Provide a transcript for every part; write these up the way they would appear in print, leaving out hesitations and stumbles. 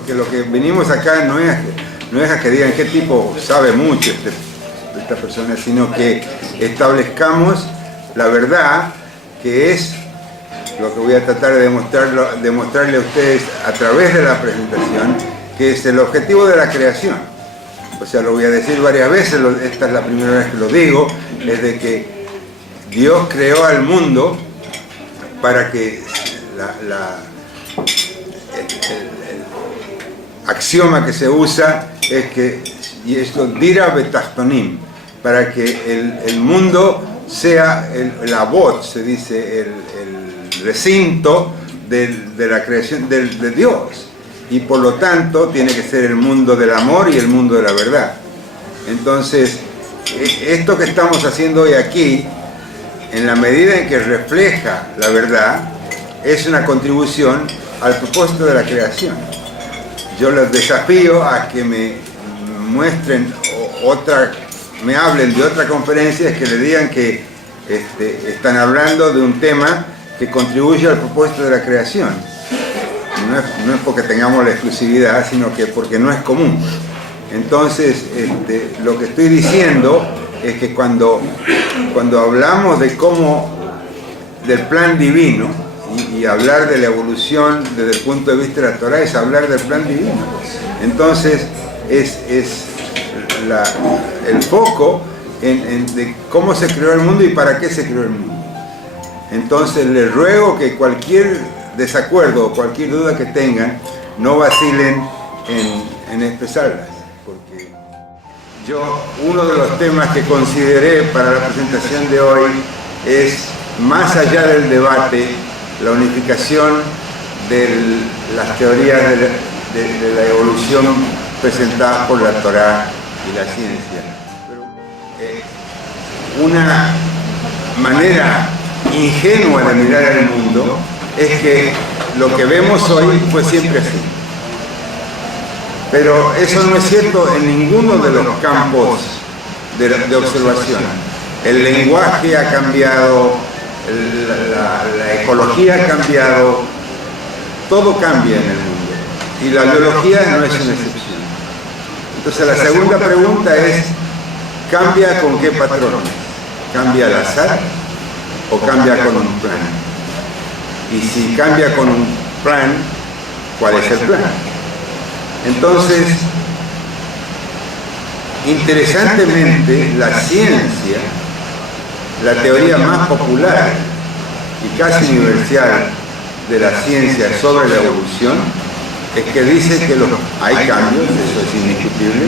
porque lo que venimos acá no es a que digan qué tipo sabe mucho esta persona, sino que establezcamos la verdad, que es lo que voy a tratar de demostrarle a ustedes a través de la presentación, que es el objetivo de la creación. O sea, lo voy a decir varias veces, esta es la primera vez que lo digo, es de que Dios creó al mundo para que el axioma que se usa es que, y esto dira betachtonim, para que el mundo sea la voz, se dice, el recinto de la creación de Dios, y por lo tanto tiene que ser el mundo del amor y el mundo de la verdad. Entonces, esto que estamos haciendo hoy aquí, en la medida en que refleja la verdad, es una contribución al propósito de la creación. Yo les desafío a que me muestren me hablen de otra conferencia, que le digan que están hablando de un tema que contribuye al propósito de la creación. No es porque tengamos la exclusividad, sino que porque no es común. Entonces, lo que estoy diciendo es que cuando hablamos del plan divino y hablar de la evolución desde el punto de vista de la Torá, es hablar del plan divino. Entonces, es el foco de cómo se creó el mundo y para qué se creó el mundo. Entonces, les ruego que cualquier desacuerdo o cualquier duda que tengan, no vacilen en expresarlas. Porque uno de los temas que consideré para la presentación de hoy es, más allá del debate, la unificación de las teorías de la evolución presentadas por la Torá y la ciencia. Una manera ingenua de mirar al mundo es que lo que vemos hoy fue siempre así. Pero eso no es cierto en ninguno de los campos de observación. El lenguaje ha cambiado, la ecología ha cambiado, todo cambia en el mundo. Y la biología no es una excepción. Entonces la segunda pregunta es, ¿cambia con qué patrón? ¿Cambia al azar o cambia con un plan? Y si cambia con un plan, ¿cuál es el plan? Entonces, interesantemente, la ciencia, la teoría más popular y casi universal de la ciencia sobre la evolución, es que dice que hay cambios, eso es indiscutible,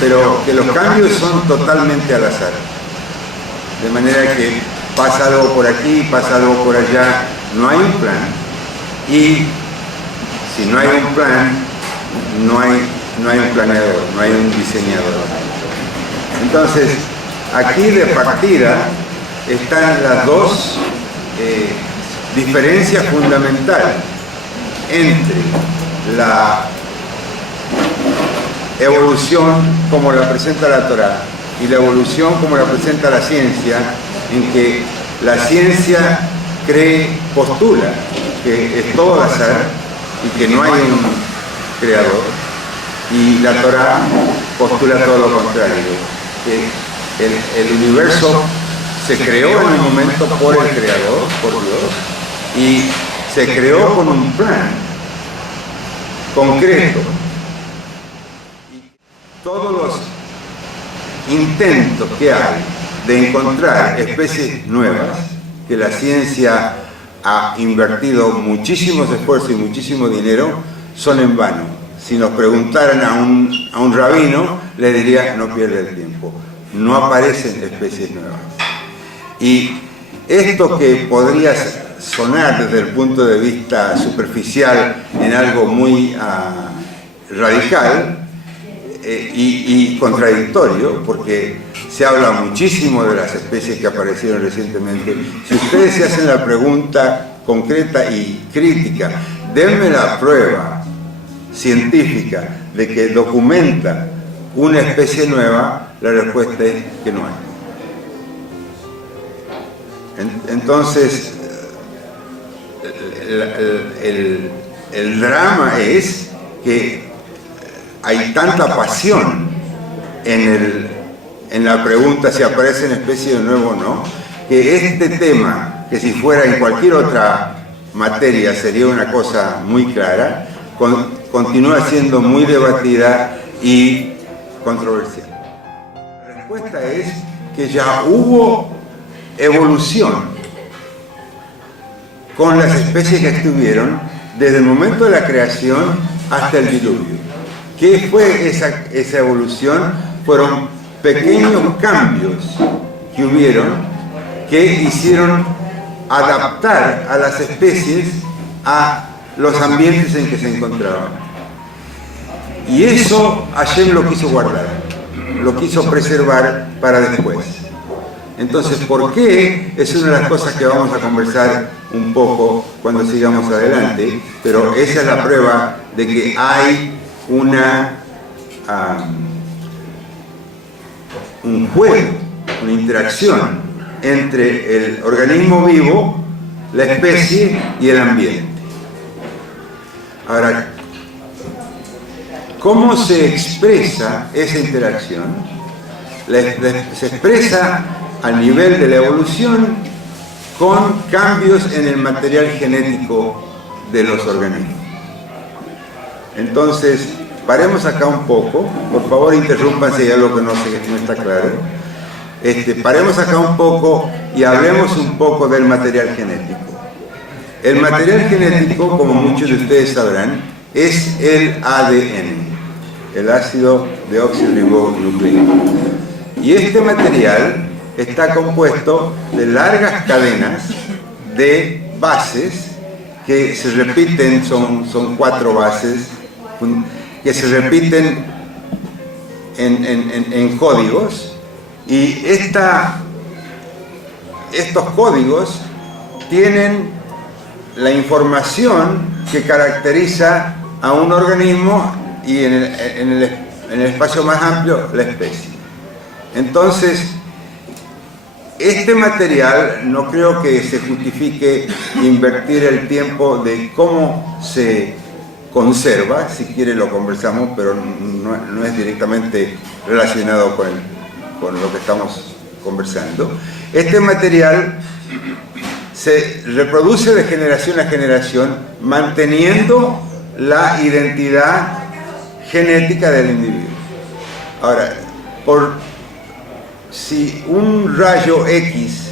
pero que los cambios son totalmente al azar. De manera que pasa algo por aquí, pasa algo por allá, no hay un plan. Y si no hay un plan, no hay un planeador, no hay un diseñador. Entonces, aquí de partida están las dos diferencias fundamentales entre la evolución como la presenta la Torá y la evolución como la presenta la ciencia, en que la ciencia postula que es todo al azar y que no hay un creador, y la Torá postula todo lo contrario, que el universo se creó en un momento por el creador, por Dios, y se creó con un plan concreto. Todos los intentos que hay de encontrar especies nuevas, que la ciencia ha invertido muchísimos esfuerzos y muchísimo dinero, son en vano. Si nos preguntaran a un rabino, le diría, no pierde el tiempo, no aparecen especies nuevas. Y esto que podría sonar desde el punto de vista superficial en algo muy radical y contradictorio, porque se habla muchísimo de las especies que aparecieron recientemente. Si ustedes se hacen la pregunta concreta y crítica, denme la prueba científica de que documenta una especie nueva, la respuesta es que no hay. Entonces, el drama es que hay tanta pasión en la pregunta si aparecen especies de nuevo o no, que este tema, que si fuera en cualquier otra materia sería una cosa muy clara, continúa siendo muy debatida y controversial. La respuesta es que ya hubo evolución con las especies que estuvieron desde el momento de la creación hasta el diluvio. ¿Qué fue esa evolución? Fueron pequeños cambios que hubieron que hicieron adaptar a las especies a los ambientes en que se encontraban. Y eso Hashem lo quiso guardar, lo quiso preservar para después. Entonces, ¿por qué? Es una de las cosas que vamos a conversar un poco cuando sigamos adelante, pero esa es la prueba de que hay un juego, una interacción entre el organismo vivo, la especie y el ambiente. Ahora, ¿cómo se expresa esa interacción? Se expresa a nivel de la evolución con cambios en el material genético de los organismos. Entonces, paremos acá un poco, por favor interrumpan si hay algo que no está claro. Paremos acá un poco y hablemos un poco del material genético. El material genético, como muchos de ustedes sabrán, es el ADN, el ácido deoxirribonucleico. Y este material está compuesto de largas cadenas de bases que se repiten, son 4 bases, que se repiten en códigos, y estos códigos tienen la información que caracteriza a un organismo y en el espacio más amplio la especie. Entonces, este material no creo que se justifique invertir el tiempo de cómo se conserva, si quiere lo conversamos, pero no es directamente relacionado con lo que estamos conversando. Este material se reproduce de generación a generación, manteniendo la identidad genética del individuo. Ahora, si un rayo X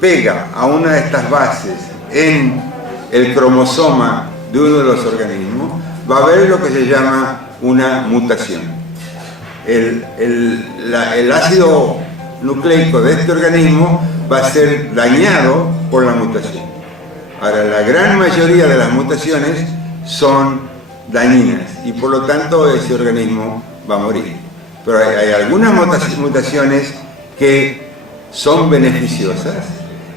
pega a una de estas bases en el cromosoma de uno de los organismos, va a haber lo que se llama una mutación. El ácido nucleico de este organismo va a ser dañado por la mutación. Ahora, la gran mayoría de las mutaciones son dañinas y por lo tanto ese organismo va a morir. Pero hay algunas mutaciones que son beneficiosas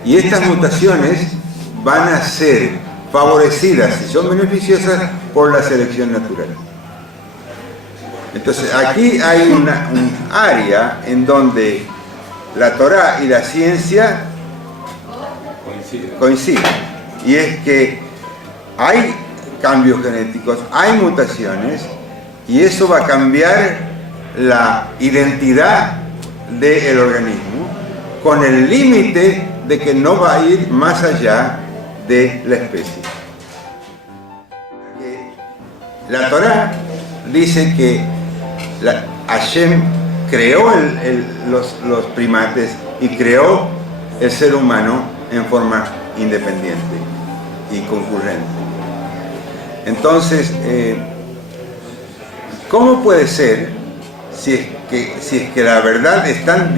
y estas mutaciones van a ser favorecidas, si son beneficiosas, por la selección natural. Entonces aquí hay un área en donde la Torá y la ciencia coinciden, y es que hay cambios genéticos, hay mutaciones, y eso va a cambiar la identidad del organismo con el límite de que no va a ir más allá de la especie. La Torá dice que Hashem creó los primates y creó el ser humano en forma independiente y concurrente. Entonces, ¿cómo puede ser, si es que la verdad es tan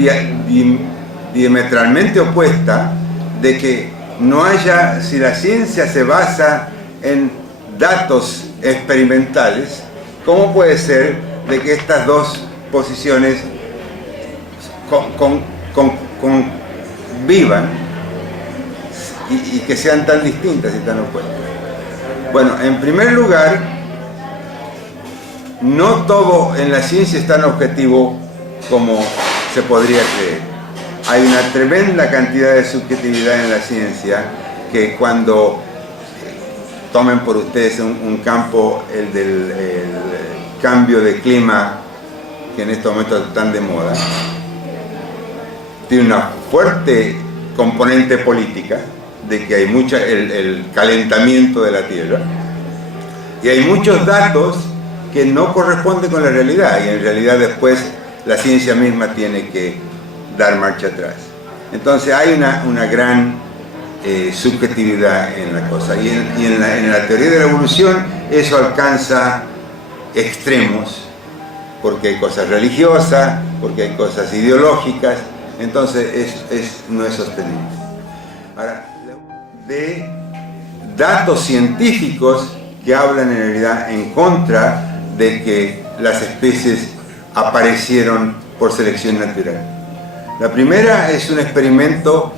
diametralmente opuesta, de que no haya, si la ciencia se basa en datos experimentales, cómo puede ser de que estas dos posiciones convivan y que sean tan distintas y tan opuestas? Bueno, en primer lugar, no todo en la ciencia es tan objetivo como se podría creer. Hay una tremenda cantidad de subjetividad en la ciencia que cuando tomen por ustedes un campo, el del cambio de clima, que en estos momentos están de moda, tiene una fuerte componente política, de que hay el calentamiento de la Tierra, y hay muchos datos que no corresponden con la realidad, y en realidad después la ciencia misma tiene que dar marcha atrás. Entonces hay una gran subjetividad en la cosa, y en la teoría de la evolución eso alcanza extremos, porque hay cosas religiosas, porque hay cosas ideológicas, entonces no es sostenible. Ahora, de datos científicos que hablan en realidad en contra de que las especies aparecieron por selección natural. La primera es un experimento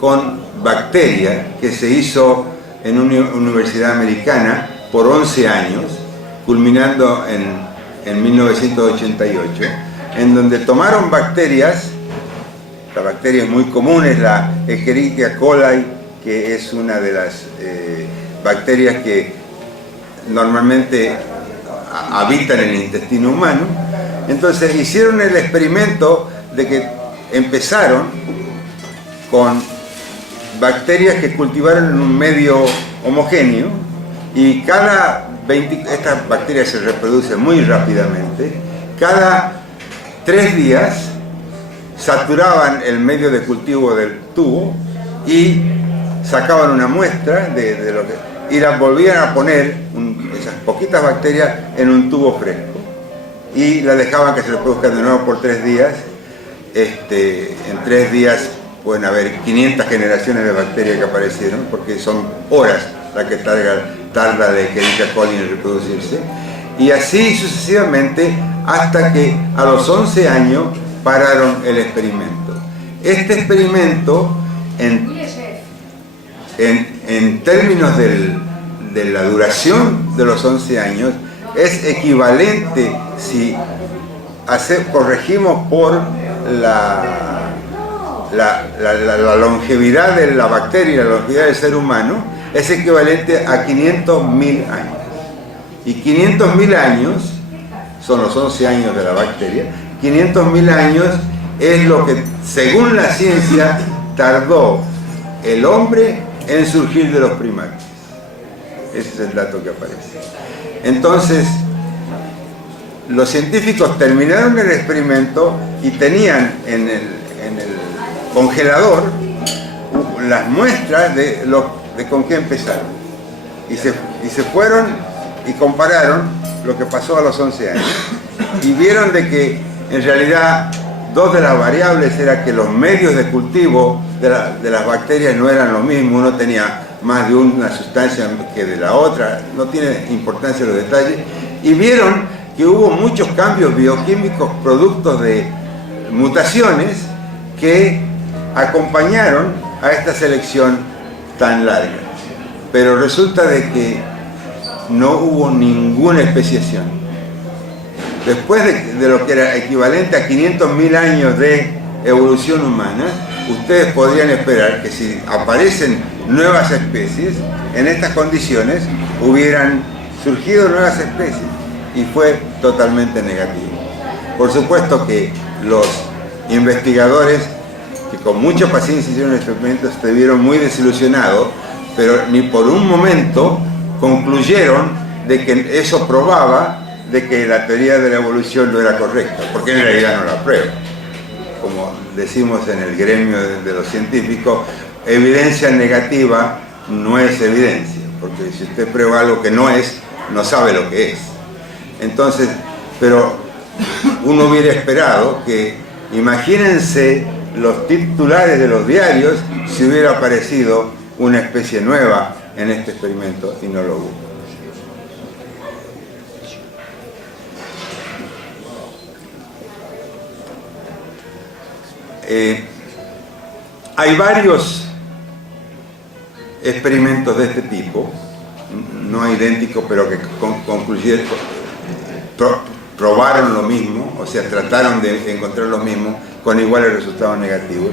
con bacterias que se hizo en una universidad americana por 11 años, culminando en 1988, en donde tomaron bacterias, la bacteria muy común es la Escherichia coli, que es una de las bacterias que normalmente habitan en el intestino humano. Entonces hicieron el experimento de que empezaron con bacterias que cultivaron en un medio homogéneo, y estas bacterias se reproducen muy rápidamente. Cada 3 días saturaban el medio de cultivo del tubo y sacaban una muestra de lo que, y las volvían a poner, esas poquitas bacterias, en un tubo fresco, y las dejaban que se reproduzcan de nuevo por 3 días. En 3 días pueden haber 500 generaciones de bacterias que aparecieron, porque son horas las que tarda de Escherichia coli en reproducirse, y así sucesivamente hasta que a los 11 años pararon el experimento. Este experimento, en términos de la duración de los 11 años, es equivalente, si corregimos por la longevidad de la bacteria y la longevidad del ser humano, es equivalente a 500.000 años. Y 500.000 años son los 11 años de la bacteria. 500.000 años es lo que, según la ciencia, tardó el hombre en surgir de los primates. Ese es el dato que aparece. Entonces, los científicos terminaron el experimento y tenían en el congelador las muestras de con qué empezaron. Y se fueron y compararon lo que pasó a los 11 años. Y vieron de que en realidad 2 de las variables era que los medios de cultivo de las bacterias no eran los mismos. Uno tenía más de una sustancia que de la otra, no tiene importancia los detalles. Y vieron que hubo muchos cambios bioquímicos productos de mutaciones que acompañaron a esta selección tan larga. Pero resulta de que no hubo ninguna especiación. Después de lo que era equivalente a 500.000 años de evolución humana, ustedes podrían esperar que si aparecen nuevas especies, en estas condiciones hubieran surgido nuevas especies, y fue totalmente negativo. Por supuesto que los investigadores, que con mucha paciencia hicieron experimentos, se vieron muy desilusionados, pero ni por un momento concluyeron de que eso probaba de que la teoría de la evolución no era correcta, porque en realidad no la prueba. Como decimos en el gremio de los científicos, evidencia negativa no es evidencia, porque si usted prueba algo que no es, no sabe lo que es. Entonces, pero uno hubiera esperado que, imagínense los titulares de los diarios si hubiera aparecido una especie nueva en este experimento, y no lo hubo. Hay varios experimentos de este tipo, no idénticos, pero que concluyeron, probaron lo mismo, o sea, trataron de encontrar lo mismo con iguales resultados negativos.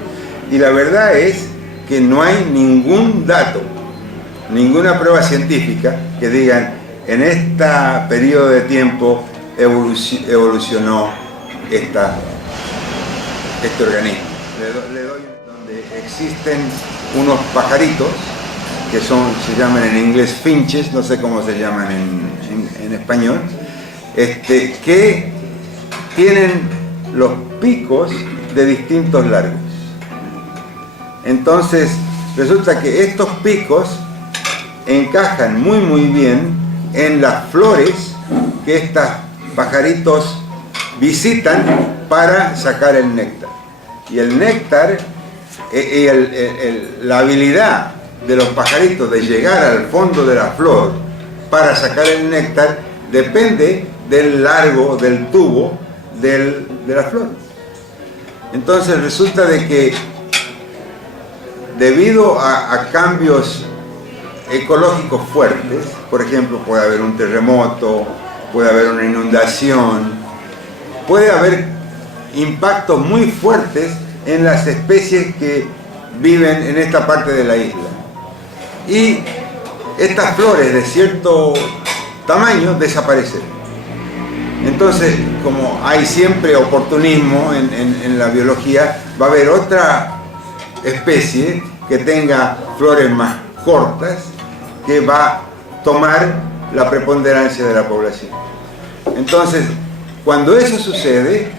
Y la verdad es que no hay ningún dato ninguna prueba científica que digan en este periodo de tiempo evolucionó este organismo. Le doy donde existen unos pajaritos que se llaman en inglés finches, no sé cómo se llaman en español, que tienen los picos de distintos largos. Entonces resulta que estos picos encajan muy bien en las flores que estos pajaritos visitan para sacar el néctar. Y el néctar, la habilidad de los pajaritos de llegar al fondo de la flor para sacar el néctar depende del largo del tubo de la flor. Entonces resulta de que debido a cambios ecológicos fuertes, por ejemplo, puede haber un terremoto, puede haber una inundación, puede haber impactos muy fuertes en las especies que viven en esta parte de la isla. Y estas flores de cierto tamaño desaparecen. Entonces, como hay siempre oportunismo en la biología, va a haber otra especie que tenga flores más cortas que va a tomar la preponderancia de la población. Entonces, cuando eso sucede,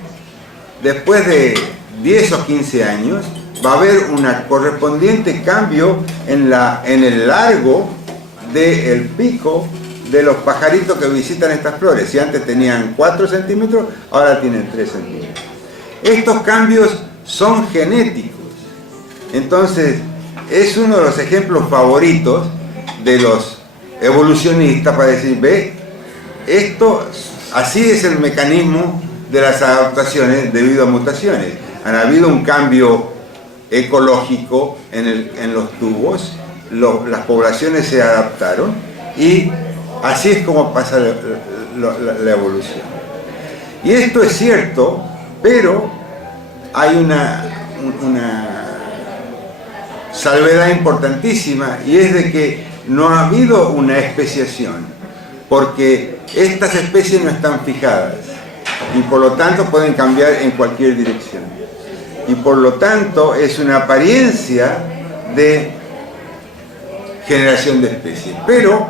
después de 10 o 15 años, va a haber un correspondiente cambio en el largo del pico de los pajaritos que visitan estas flores. Si antes tenían 4 centímetros, ahora tienen 3 centímetros. Estos cambios son genéticos. Entonces, es uno de los ejemplos favoritos de los evolucionistas para decir, ve, así es el mecanismo de las adaptaciones debido a mutaciones. Han habido un cambio ecológico en los tubos, las poblaciones se adaptaron y así es como pasa la evolución. Y esto es cierto, pero hay una salvedad importantísima, y es de que no ha habido una especiación, porque estas especies no están fijadas y por lo tanto pueden cambiar en cualquier dirección. Y por lo tanto es una apariencia de generación de especies. Pero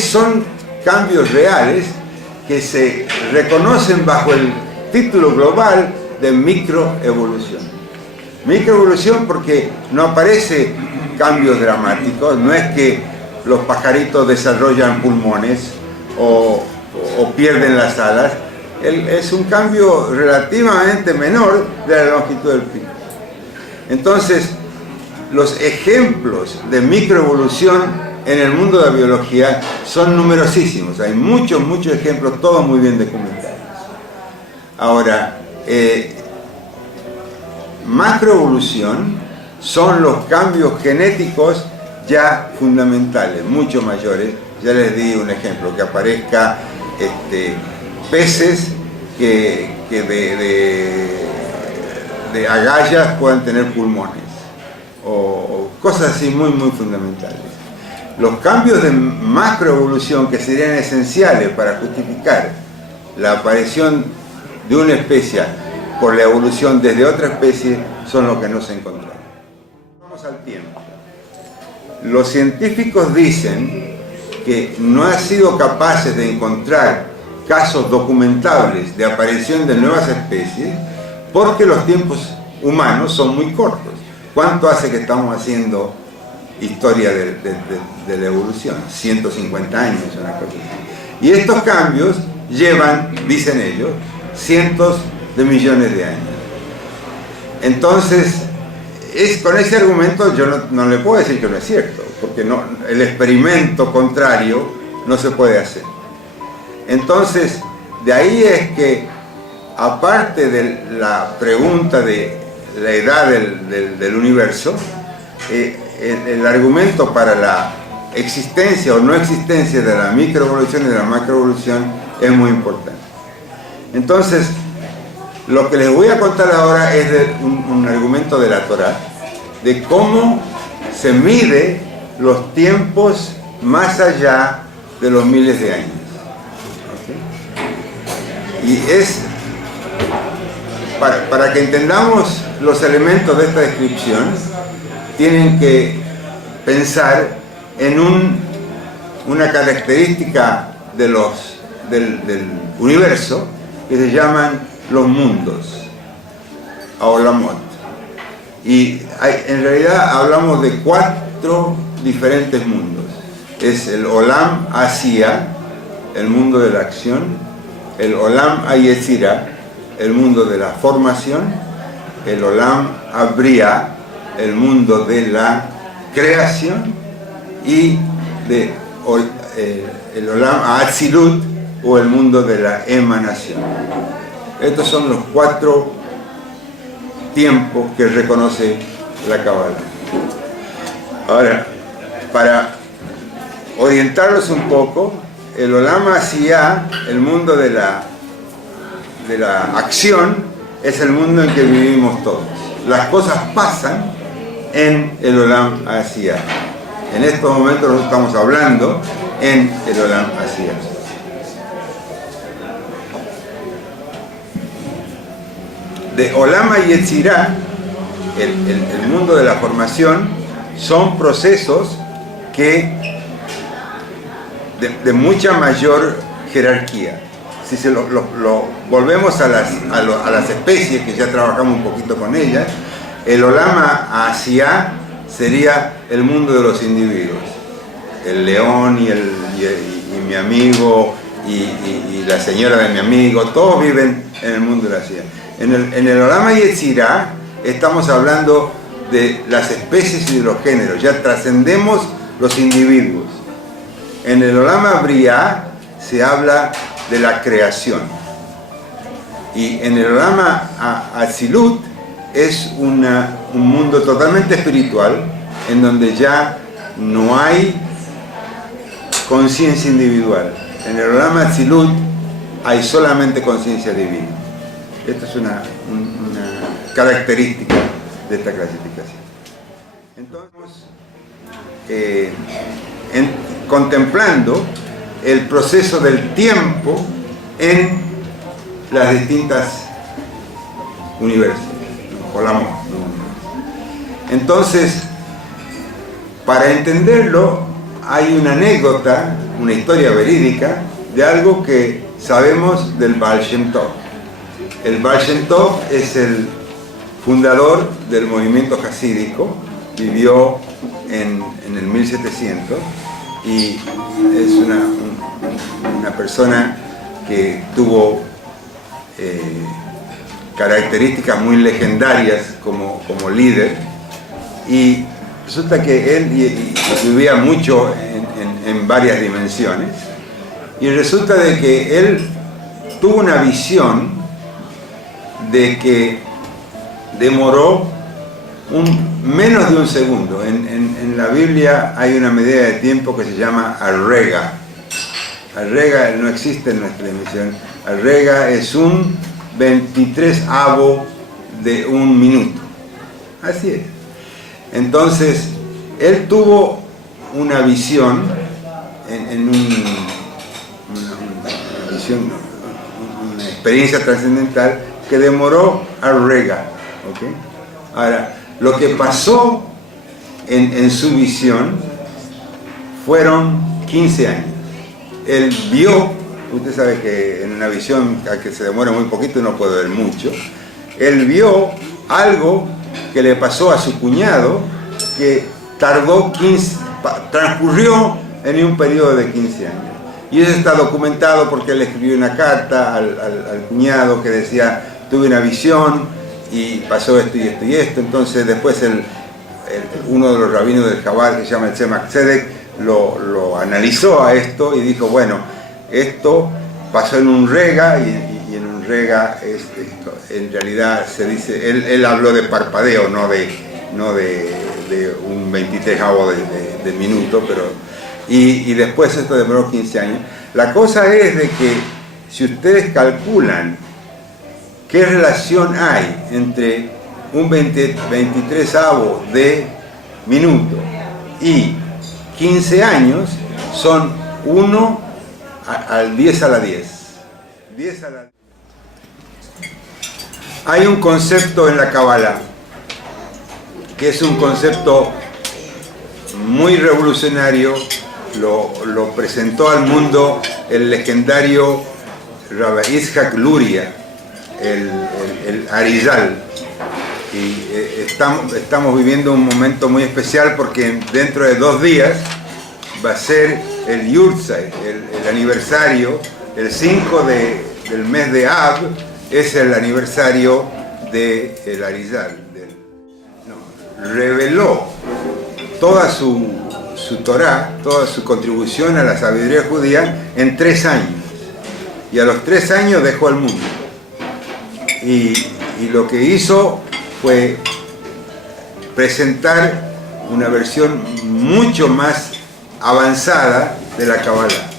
son cambios reales que se reconocen bajo el título global de microevolución. Microevolución porque no aparece cambios dramáticos, no es que los pajaritos desarrollan pulmones o pierden las alas, es un cambio relativamente menor de la longitud del pico. Entonces, los ejemplos de microevolución en el mundo de la biología son numerosísimos, hay muchos ejemplos, todos muy bien documentados. Ahora, macroevolución son los cambios genéticos ya fundamentales, mucho mayores. Ya les di un ejemplo, que aparezca peces que de agallas puedan tener pulmones o cosas así muy fundamentales. Los cambios de macroevolución que serían esenciales para justificar la aparición de una especie por la evolución desde otra especie son los que no se encontraron. Vamos al tiempo. Los científicos dicen que no han sido capaces de encontrar casos documentables de aparición de nuevas especies porque los tiempos humanos son muy cortos. ¿Cuánto hace que estamos haciendo historia de la evolución? 150 años, una cosa así. Y estos cambios llevan, dicen ellos, cientos de millones de años. Entonces, con ese argumento yo no le puedo decir que no es cierto, porque el experimento contrario no se puede hacer. Entonces, de ahí es que, aparte de la pregunta de la edad del universo, el argumento para la existencia o no existencia de la microevolución y de la macroevolución es muy importante. Entonces, lo que les voy a contar ahora es un argumento de la Torá, de cómo se mide los tiempos más allá de los miles de años. ¿Okay? Y es, para que entendamos los elementos de esta descripción, tienen que pensar en una característica del universo que se llaman los mundos, Olamot. Y en realidad hablamos de 4 diferentes mundos. Es el Olam Asiya, el mundo de la acción, el Olam Hayetzira, el mundo de la formación, el Olam Abria, el mundo de la creación, y el Olam Atzilut, o el mundo de la emanación. Estos son los 4 tiempos que reconoce la Kabbalah. Ahora, para orientarlos un poco, el Olam Asiya, el mundo de la acción, es el mundo en que vivimos todos. Las cosas pasan en el Olam Asiya. En estos momentos nos estamos hablando en el Olam Asiya. De Olam Hayetzirah, el mundo de la formación, son procesos que de mucha mayor jerarquía. Si se lo volvemos a las especies, que ya trabajamos un poquito con ellas, el Olam Asiya sería el mundo de los individuos. El león y mi amigo y la señora de mi amigo, todos viven en el mundo de la Asiya. En el Olam Hayetzirah estamos hablando de las especies y de los géneros, ya trascendemos los individuos. En el Olam Abria se habla de la creación. Y en el Olam Atzilut es un mundo totalmente espiritual, en donde ya no hay conciencia individual. En el Olam Atzilut hay solamente conciencia divina. Esta es una característica de esta clasificación. Entonces, contemplando el proceso del tiempo en las distintas universos, Olamot. Entonces, para entenderlo, hay una anécdota, una historia verídica de algo que sabemos del Baal Shem Tov. El Baal Shem Tov es el fundador del movimiento hasídico, vivió en el 1700 y es una persona que tuvo características muy legendarias como líder, y resulta que él vivía mucho en varias dimensiones, y resulta de que él tuvo una visión de que demoró menos de un segundo. En la Biblia hay una medida de tiempo que se llama Arrega. Arrega no existe en nuestra emisión. Arrega es un 23avo de un minuto. Así es. Entonces, él tuvo una visión, una experiencia trascendental que demoró Arrega. ¿Okay? Ahora, lo que pasó en su visión fueron 15 años. Él vio, usted sabe que en una visión a que se demora muy poquito no puede ver mucho, él vio algo que le pasó a su cuñado que transcurrió en un periodo de 15 años. Y eso está documentado porque él escribió una carta al cuñado que decía: tuve una visión y pasó esto y esto y esto. Entonces después uno de los rabinos del Chabad, que se llama el Tzemach Tzedek, lo analizó a esto y dijo: bueno, esto pasó en un rega, y en un rega en realidad se dice, él habló de parpadeo, no de un 23avo de minuto, pero y después esto demoró 15 años. La cosa es de que si ustedes calculan qué relación hay entre un 23avo de minuto y 15 años son 1 al 10 a la 10. 10 a la 10. Hay un concepto en la Kabbalah que es un concepto muy revolucionario, lo presentó al mundo el legendario Rabbi Yitzhak Luria, el Arizal. Y estamos viviendo un momento muy especial porque dentro de 2 días va a ser el Yurtzeit, el aniversario, el 5 del mes de Av es el aniversario del Arizal. Reveló toda su Torá, toda su contribución a la sabiduría judía en 3 años. Y a los 3 años dejó el mundo. Y lo que hizo fue presentar una versión mucho más avanzada de la Kabbalah.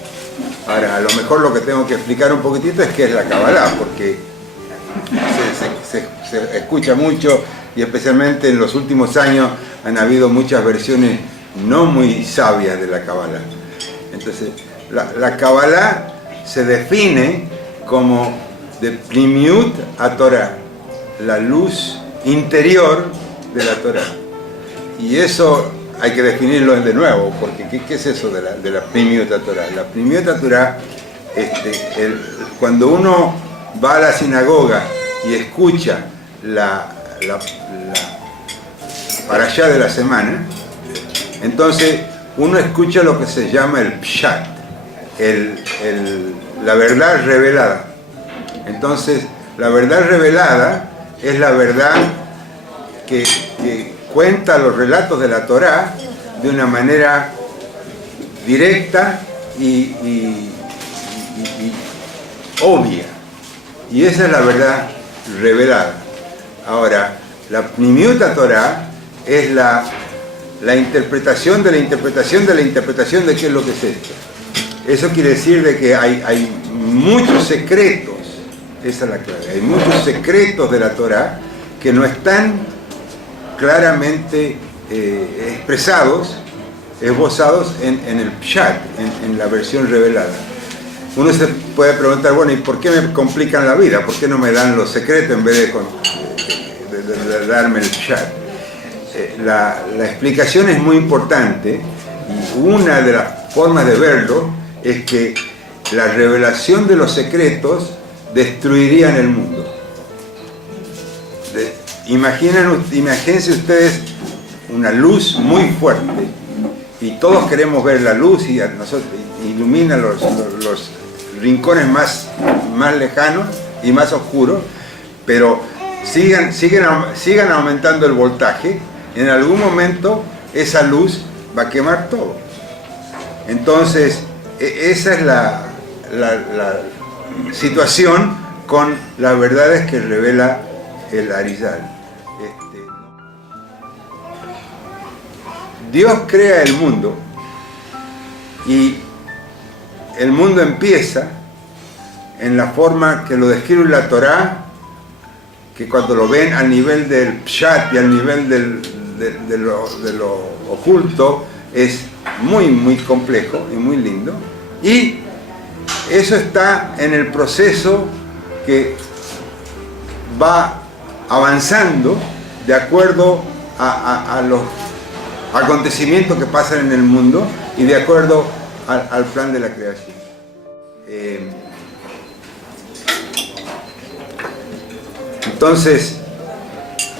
Ahora, a lo mejor lo que tengo que explicar un poquitito es qué es la Kabbalah, porque se escucha mucho y especialmente en los últimos años han habido muchas versiones no muy sabias de la Kabbalah. Entonces, la Kabbalah se define como de Plimiut a Torah, la luz interior de la Torah. Y eso hay que definirlo de nuevo, porque ¿qué es eso de la Plimiut a Torah? La Plimiut a Torah, cuando uno va a la sinagoga y escucha la parashá de la semana, entonces uno escucha lo que se llama el pshat, la verdad revelada. Entonces, la verdad revelada es la verdad que cuenta los relatos de la Torá de una manera directa y obvia. Y esa es la verdad revelada. Ahora, la Pnimiut Torah es la interpretación de la interpretación de la interpretación de qué es lo que es esto. Eso quiere decir de que hay muchos secretos, esa es la clave, hay muchos secretos de la Torah que no están claramente expresados, esbozados en el Pshat, en la versión revelada. Uno se puede preguntar, bueno, ¿y por qué me complican la vida? ¿Por qué no me dan los secretos en vez de darme el Pshat? La explicación es muy importante y una de las formas de verlo es que la revelación de los secretos destruirían el mundo. Imagínense ustedes una luz muy fuerte y todos queremos ver la luz y ilumina los rincones más lejanos y más oscuros, pero sigan aumentando el voltaje. En algún momento esa luz va a quemar todo. Entonces esa es la situación con las verdades que revela el Arizal. Dios crea el mundo y el mundo empieza en la forma que lo describe la Torá, que cuando lo ven al nivel del Pshat y al nivel de lo oculto es muy complejo y muy lindo, y eso está en el proceso que va avanzando de acuerdo a los acontecimientos que pasan en el mundo y de acuerdo al plan de la creación. Entonces,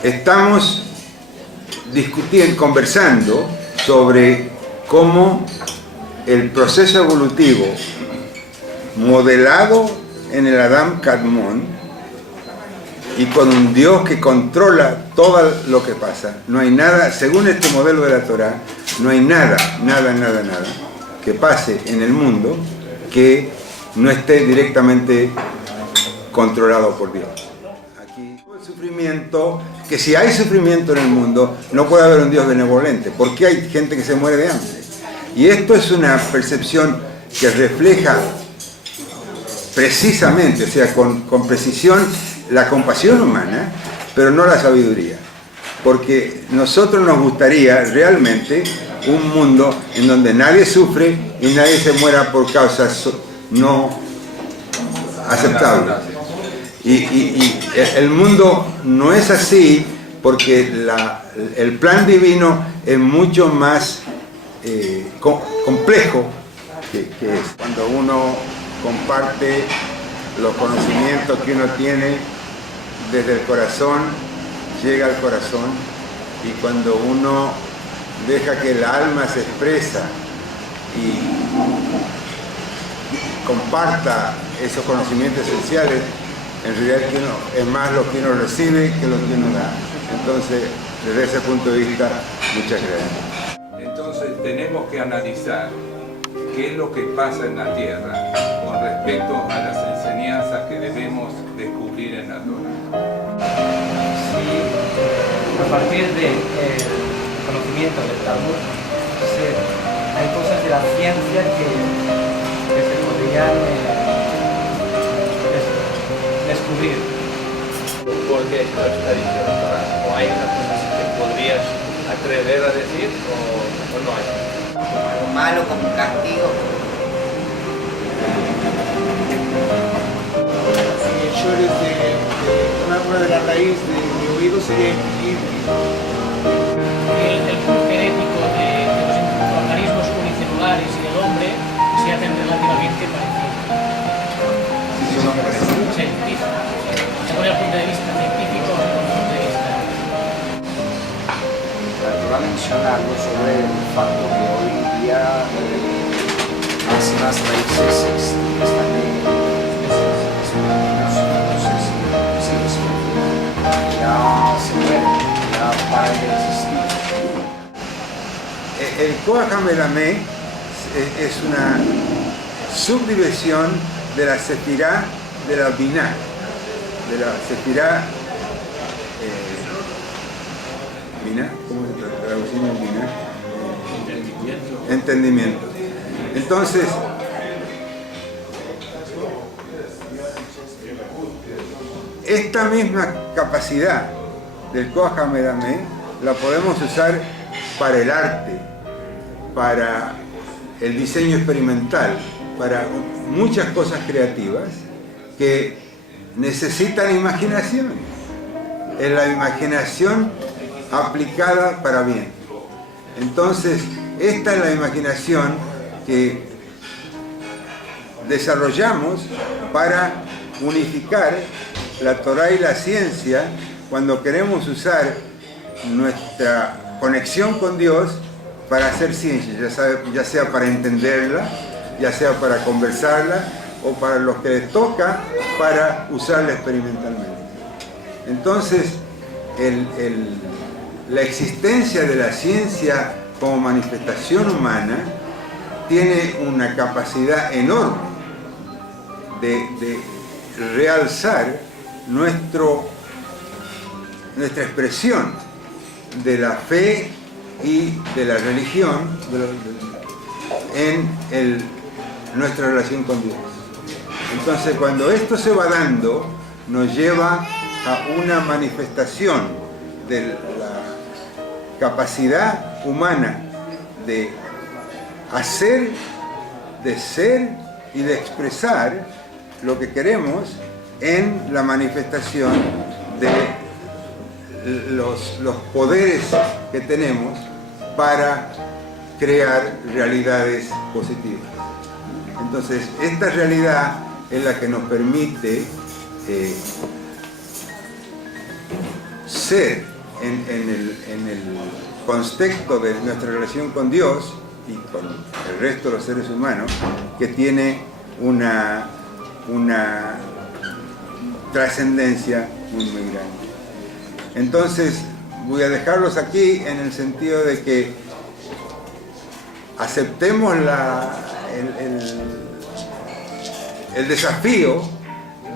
estamos conversando sobre cómo el proceso evolutivo modelado en el Adam Kadmon y con un Dios que controla todo lo que pasa. No hay nada, según este modelo de la Torá, no hay nada que pase en el mundo que no esté directamente controlado por Dios. Aquí el sufrimiento, que si hay sufrimiento en el mundo, no puede haber un Dios benevolente. ¿Por qué hay gente que se muere de hambre? Y esto es una percepción que refleja precisamente, o sea, con precisión, la compasión humana, pero no la sabiduría. Porque nosotros nos gustaría realmente un mundo en donde nadie sufre y nadie se muera por causas no aceptables. Y el mundo no es así porque el plan divino es mucho más complejo que es. Cuando uno comparte los conocimientos que uno tiene desde el corazón, llega al corazón, y cuando uno deja que el alma se expresa y comparta esos conocimientos esenciales, en realidad es más lo que uno recibe que lo que uno da. Entonces, desde ese punto de vista, muchas gracias. Entonces tenemos que analizar qué es lo que pasa en la Tierra con respecto a las enseñanzas que debemos descubrir en la Torá. Sí, a partir del conocimiento del Talmud, hay cosas de la ciencia que se podrían descubrir. ¿Por qué no está diciendo la Torá? ¿O hay una cosa que podrías atrever a decir o no hay? Algo malo como un castigo. Yo una de las raíces de mi oído sería equilibrio. El flujo genético de los organismos unicelulares y del hombre se hacen relativamente parecidos. Científico. Según el punto de vista científico, desde el punto de vista. La Torá menciona algo sobre el facto que hoy día las raíces están ya se mueren, ya paran de existir. El Koach HaMelameh es una subdivisión de la Sefirá de la Binah, de la Sefirá Binah, ¿cómo se traducimos Binah? Entendimiento. Entonces, esta misma capacidad del Koach HaMelameh la podemos usar para el arte, para el diseño experimental, para muchas cosas creativas que necesitan imaginación. Es la imaginación aplicada para bien. Entonces, esta es la imaginación que desarrollamos para unificar la Torá y la ciencia cuando queremos usar nuestra conexión con Dios para hacer ciencia, ya sea para entenderla, ya sea para conversarla o para los que les toca para usarla experimentalmente. Entonces, la existencia de la ciencia como manifestación humana tiene una capacidad enorme de realzar nuestra expresión de la fe y de la religión en nuestra relación con Dios. Entonces, cuando esto se va dando, nos lleva a una manifestación de la capacidad humana de hacer, de ser y de expresar lo que queremos en la manifestación de los poderes que tenemos para crear realidades positivas. Entonces, esta realidad es la que nos permite ser en el contexto de nuestra relación con Dios y con el resto de los seres humanos, que tiene una trascendencia muy grande. Entonces, voy a dejarlos aquí en el sentido de que aceptemos el desafío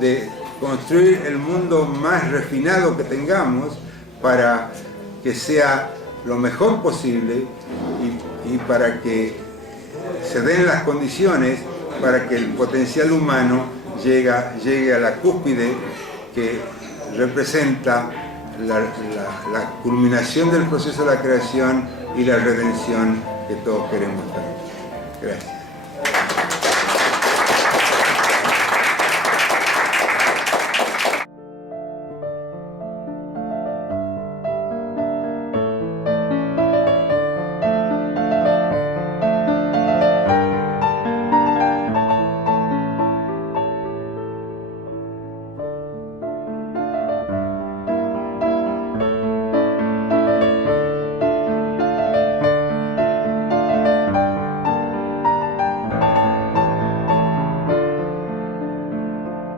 de construir el mundo más refinado que tengamos para que sea lo mejor posible y para que se den las condiciones para que el potencial humano llegue a la cúspide que representa la culminación del proceso de la creación y la redención que todos queremos tener. Gracias.